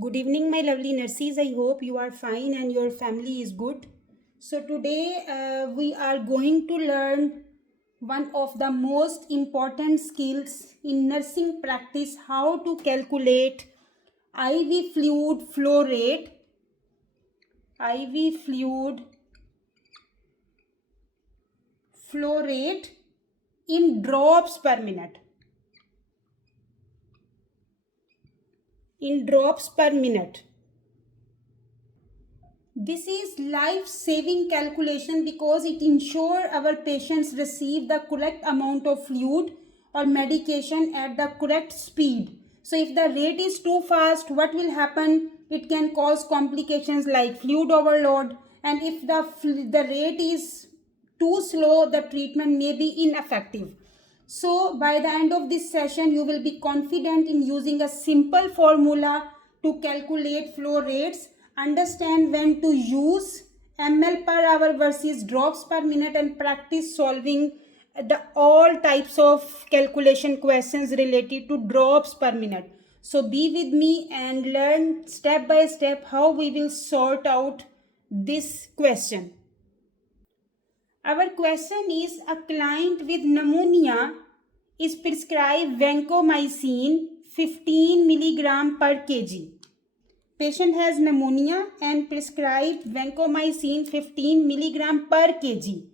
Good evening, my lovely nurses. I hope you are fine and your family is good. So, today we are going to learn one of the most important skills in nursing practice, how to calculate IV fluid flow rate, IV fluid flow rate in drops per minute. In drops per minute. This is life-saving calculation because it ensures our patients receive the correct amount of fluid or medication at the correct speed. So if the rate is too fast, what will happen? It can cause complications like fluid overload, and if the rate is too slow, the treatment may be ineffective. So by the end of this session, you will be confident in using a simple formula to calculate flow rates, understand when to use ml per hour versus drops per minute, and practice solving the all types of calculation questions related to drops per minute. So be with me and learn step by step how we will sort out this question. Our question is, a client with pneumonia is prescribed vancomycin 15 milligram per kg. Patient has pneumonia and prescribed vancomycin 15 milligram per kg.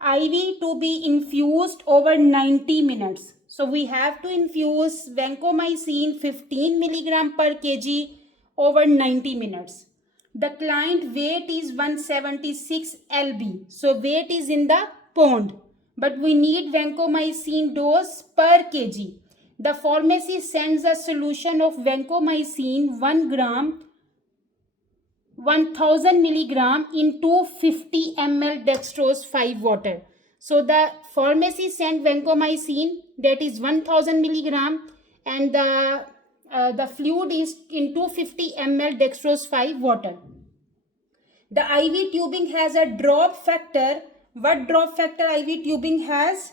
IV to be infused over 90 minutes. So we have to infuse vancomycin 15 milligram per kg over 90 minutes. The client weight is 176 lb. So weight is in the pound. But we need vancomycin dose per kg. The pharmacy sends a solution of vancomycin 1 gram 1000 milligram in 250 ml dextrose 5 water. So the pharmacy sent vancomycin, that is 1000 milligram, and the fluid is in 250 ml dextrose 5 water. The IV tubing has a drop factor. What drop factor IV tubing has?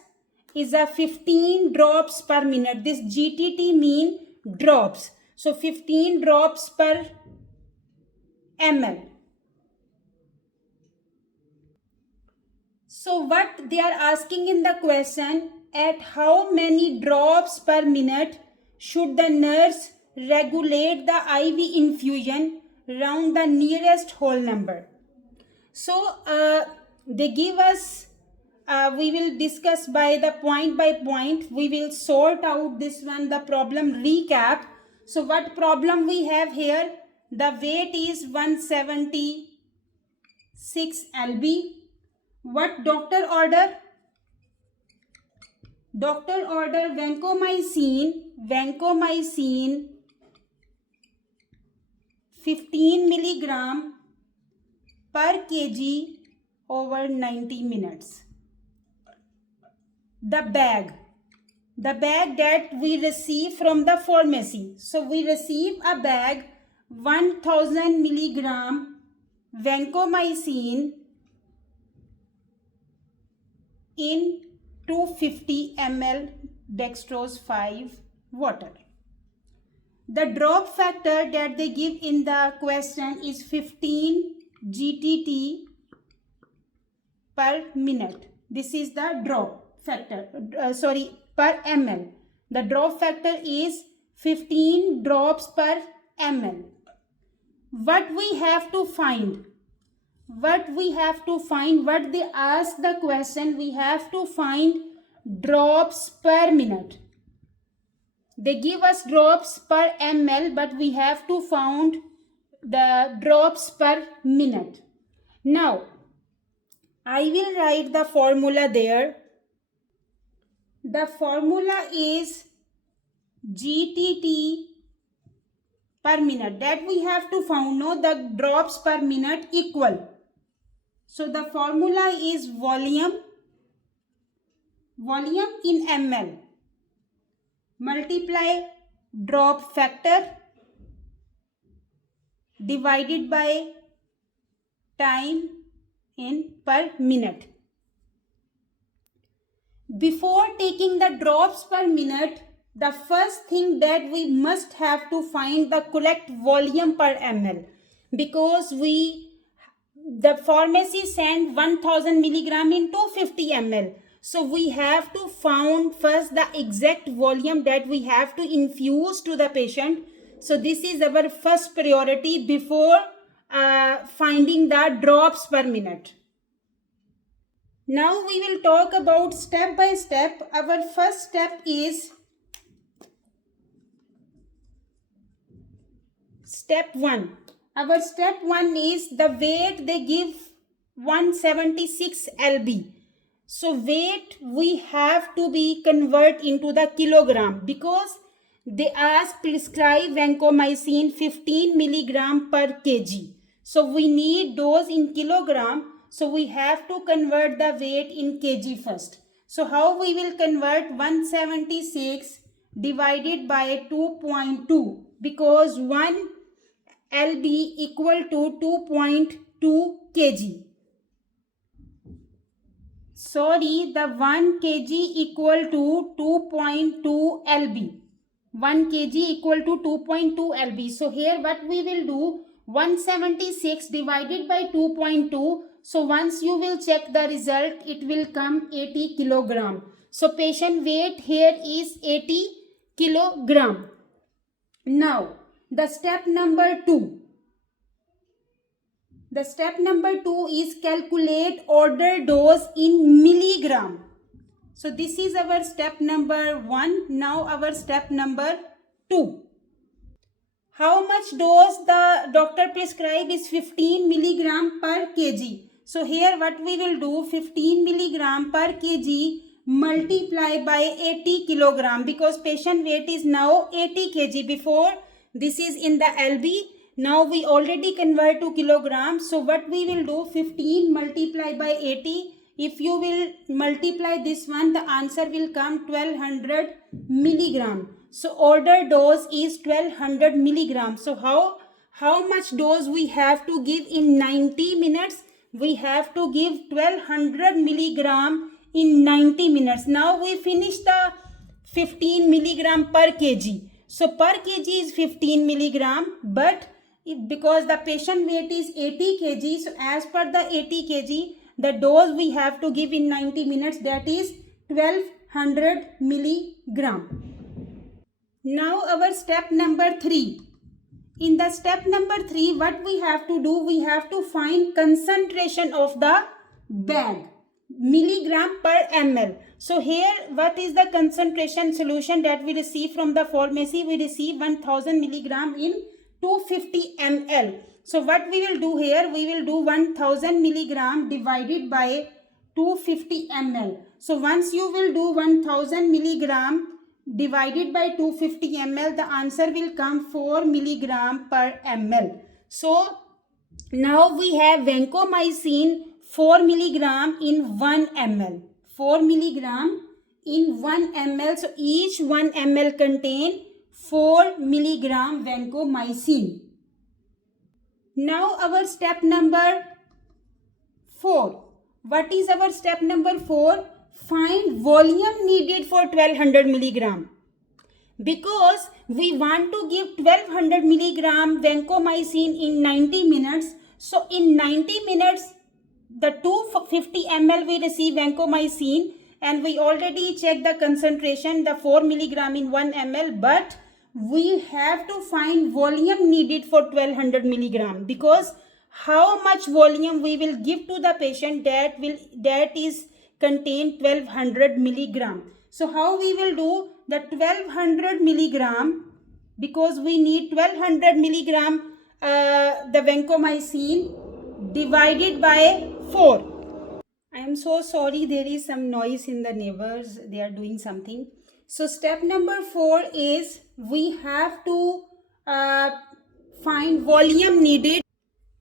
Is a 15 drops per minute. This GTT mean drops. So 15 drops per ml. So what they are asking in the question, at how many drops per minute should the nurse regulate the IV infusion round the nearest whole number? So they give us, we will discuss by point. We will sort out this one, the problem recap. So what problem we have here? The weight is 176 lb. What doctor order? Doctor order vancomycin 15 milligram per kg over 90 minutes. The bag that we receive from the pharmacy. So we receive a bag 1000 milligram vancomycin in 250 ml dextrose 5 water. The drop factor that they give in the question is 15 GTT per minute. This is the drop factor, per ml. The drop factor is 15 drops per ml. What we have to find? What they ask the question, we have to find drops per minute. They give us drops per ml, but we have to find the drops per minute. Now I will write the formula there. The formula is GTT per minute. That we have to find, no, the drops per minute equal. So the formula is volume in ml multiply drop factor divided by time in per minute. Before taking the drops per minute, the first thing that we must have to find the correct volume per ml, because the pharmacy sent 1000 milligram in 250 ml. So we have to find first the exact volume that we have to infuse to the patient. So this is our first priority before finding the drops per minute. Now we will talk about step by step. Our first step is step 1. Our step 1 is the weight. They give 176 lb. So weight we have to be convert into the kilogram, because they ask prescribe vancomycin 15 milligram per kg. So we need dose in kilogram. So we have to convert the weight in kg first. So how we will convert 176 divided by 2.2, because 1 lb equal to 2.2 kg. Sorry, the 1 kg equal to 2.2 lb. 1 kg equal to 2.2 lb. So here what we will do, 176 divided by 2.2. So once you will check the result, it will come 80 kilogram. So patient weight here is 80 kilogram. Now the step number 2. The step number 2 is calculate order dose in milligram. So this is our step number 1. Now our step number 2. How much dose the doctor prescribe is 15 milligram per kg. So here what we will do, 15 milligram per kg multiply by 80 kilogram, because patient weight is now 80 kg. Before this is in the lb. Now we already convert to kilogram. So what we will do, 15 multiply by 80. If you will multiply this one, the answer will come 1200 milligram. So order dose is 1200 milligram. So how much dose we have to give in 90 minutes? We have to give 1200 milligram in 90 minutes. Now we finish the 15 milligram per kg. So per kg is 15 milligram, but because the patient weight is 80 kg, so as per the 80 kg, the dose we have to give in 90 minutes, that is 1200 milligram. Now our step number 3. In the step number 3, what we have to do, we have to find concentration of the bag, milligram per ml. So here what is the concentration solution that we receive from the pharmacy? We receive 1000 milligram in 250 ml. So what we will do here, we will do 1000 milligram divided by 250 ml. So once you will do 1000 milligram divided by 250 ml, the answer will come 4 milligram per ml. So now we have vancomycin 4 milligram in 1 ml. 4 milligram in 1 ml. So each 1 ml contain 4 milligram vancomycin. Now our step number 4. What is our step number 4? Find volume needed for 1200 milligram. Because we want to give 1200 milligram vancomycin in 90 minutes. So in 90 minutes, the 250 ml we receive vancomycin, and we already checked the concentration, the 4 milligram in 1 ml, but we have to find volume needed for 1200 milligram, because how much volume we will give to the patient, that is contain 1200 milligram. So how we will do the 1200 milligram, because we need 1200 milligram the vancomycin divided by 4. I am so sorry, there is some noise in the neighbors, they are doing something. So step number 4 is we have to find volume needed.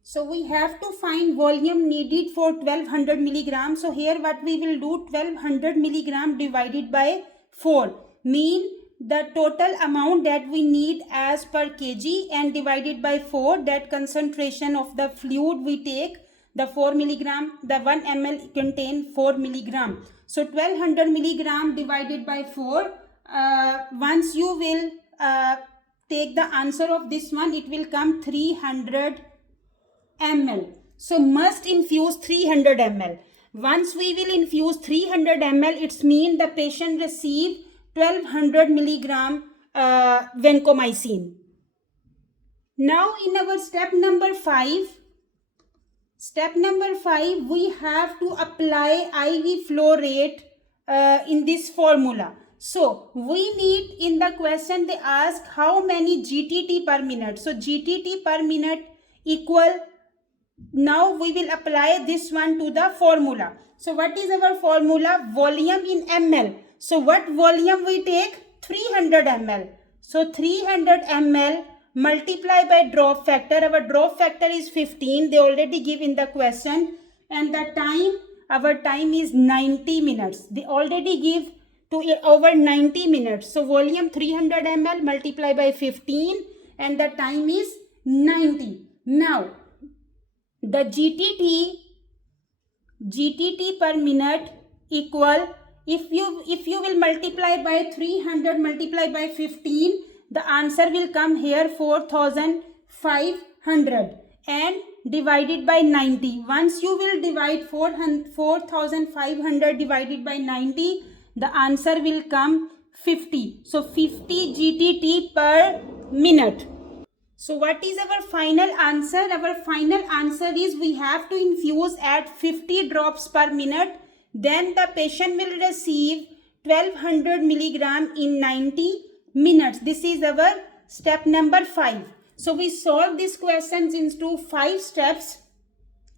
So we have to find volume needed for 1200 milligram. So here what we will do, 1200 milligram divided by 4 mean the total amount that we need as per kg, and divided by 4, that concentration of the fluid we take, the 4 milligram, the 1 ml contain 4 milligram. So 1200 milligram divided by 4, once you will take the answer of this one, it will come 300 ml. So must infuse 300 ml. Once we will infuse 300 ml, it's mean the patient receive 1200 milligram vancomycin. Now in our step number 5, we have to apply IV flow rate in this formula. So we need, in the question they ask how many GTT per minute. So GTT per minute equal, now we will apply this one to the formula. So what is our formula? Volume in ml. So what volume we take? 300 ml. So 300 ml multiply by drop factor. Our drop factor is 15. They already give in the question. And the time, our time is 90 minutes. They already give to over 90 minutes. So volume 300 ml multiply by 15 and the time is 90. Now the GTT per minute equal, if you will multiply by 300 multiply by 15, the answer will come here 4500 and divided by 90. Once you will divide 4500 divided by 90, the answer will come 50. So 50 GTT per minute. So what is our final answer? Our final answer is we have to infuse at 50 drops per minute. Then the patient will receive 1200 milligram in 90 minutes. This is our step number 5. So we solve these questions into 5 steps.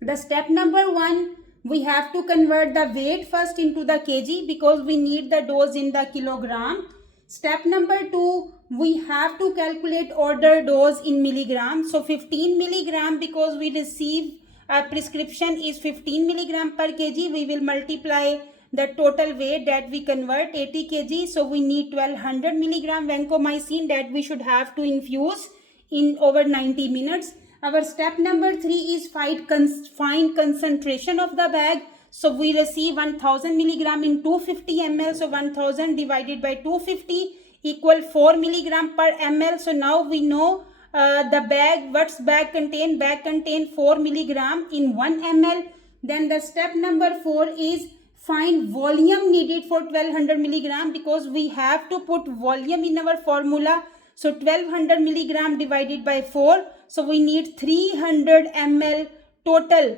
The step number 1, we have to convert the weight first into the kg because we need the dose in the kilogram. Step number 2, we have to calculate order dose in milligram. So 15 milligram, because we receive a prescription is 15 milligram per kg, we will multiply the total weight that we convert 80 kg. So we need 1200 milligram vancomycin that we should have to infuse in over 90 minutes. Our step number 3 is find concentration of the bag. So we receive 1000 milligram in 250 ml. So 1000 divided by 250 equal 4 milligram per ml. So now we know the bag, what's bag contain? Bag contain 4 milligram in 1 ml. Then the step number 4 is find volume needed for 1200 milligram because we have to put volume in our formula. So 1200 milligram divided by 4. So we need 300 ml total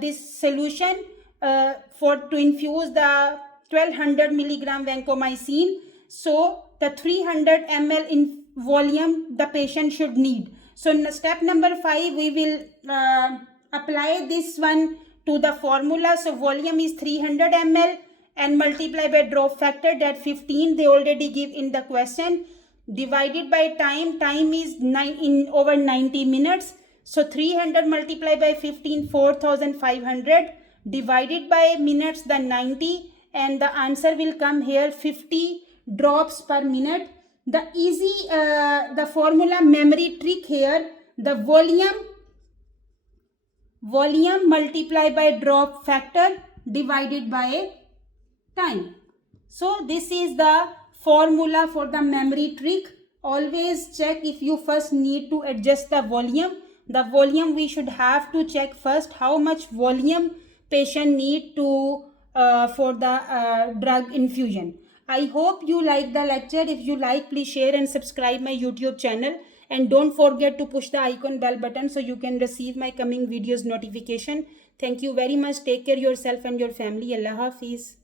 this solution to infuse the 1200 milligram vancomycin. So the 300 ml in volume the patient should need. So in step number 5 we will apply this one to the formula. So volume is 300 ml and multiply by drop factor that 15 they already give in the question, divided by time. Time is in over 90 minutes. So 300 multiply by 15, 4500 divided by minutes the 90 and the answer will come here 50 drops per minute. The easy the formula memory trick here, the volume multiply by drop factor divided by time. So this is the formula for the memory trick. Always check if you first need to adjust the volume. The volume we should have to check first how much volume patient need to for the drug infusion. I hope you like the lecture. If you like, please share and subscribe my YouTube channel. And don't forget to push the icon bell button so you can receive my coming videos notification. Thank you very much. Take care of yourself and your family. Allah Hafiz.